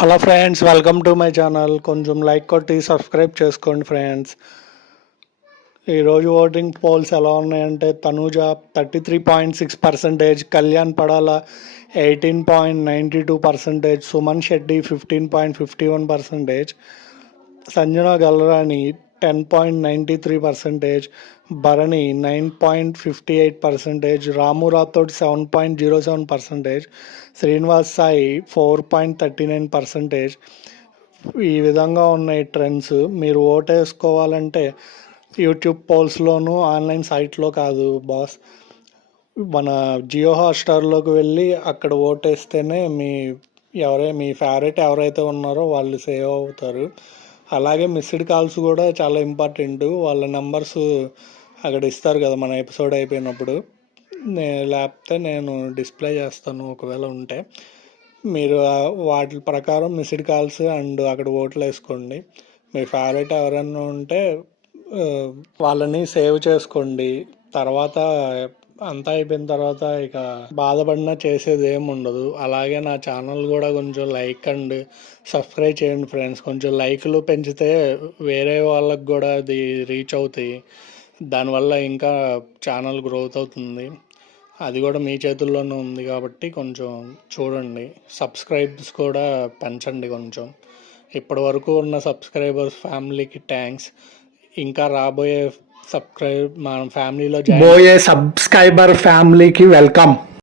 Hello friends, welcome to my channel. కొంచెం like కొట్టి subscribe చేసుకోండి ఫ్రెండ్స్. ఈరోజు ఓటింగ్ పోల్స్ ఎలా ఉన్నాయంటే తనూజ 33.6%, కళ్యాణ్ పడాల 18.92%, సుమన్ శెట్టి 15.51%, సంజన గల్రాని 10.93%, భరణి 9.58%, రాము రాథోడ్ 7.07%, శ్రీనివాస్ సాయి 4.39%. ఈ విధంగా ఉన్నాయి ట్రెండ్స్. మీరు ఓటేసుకోవాలంటే యూట్యూబ్ పోల్స్లోను ఆన్లైన్ సైట్లో కాదు బాస్, మన జియో హాట్స్టార్లోకి వెళ్ళి అక్కడ ఓటేస్తేనే మీ ఫేవరెట్ ఎవరైతే ఉన్నారో వాళ్ళు సేవ్ అవుతారు. అలాగే మిస్డ్ కాల్స్ కూడా చాలా ఇంపార్టెంట్. వాళ్ళ నెంబర్స్ అక్కడ ఇస్తారు కదా మన ఎపిసోడ్ అయిపోయినప్పుడు. లేకపోతే నేను డిస్ప్లే చేస్తాను ఒకవేళ ఉంటే. మీరు వాటి ప్రకారం మిస్డ్ కాల్స్ అండ్ అక్కడ ఓట్లు వేసుకోండి. మీ ఫేవరెట్ ఎవరైనా ఉంటే వాళ్ళని సేవ్ చేసుకోండి. తర్వాత అంతా అయిపోయిన తర్వాత ఇక బాధపడినా చేసేది ఏమి ఉండదు. అలాగే నా ఛానల్ కూడా కొంచెం లైక్ అండ్ సబ్స్క్రైబ్ చేయండి ఫ్రెండ్స్. కొంచెం లైక్లు పెంచితే వేరే వాళ్ళకి కూడా అది రీచ్ అవుతాయి. దానివల్ల ఇంకా ఛానల్ గ్రోత్ అవుతుంది. అది కూడా మీ చేతుల్లోనే ఉంది కాబట్టి కొంచెం చూడండి. సబ్స్క్రైబ్స్ కూడా పెంచండి కొంచెం. ఇప్పటి వరకు ఉన్న సబ్స్క్రైబర్స్ ఫ్యామిలీకి థ్యాంక్స్. ఇంకా రాబోయే మన ఫ్యామిలీలో జాయిన్ సబ్స్క్రైబర్ ఫ్యామిలీకి వెల్కమ్.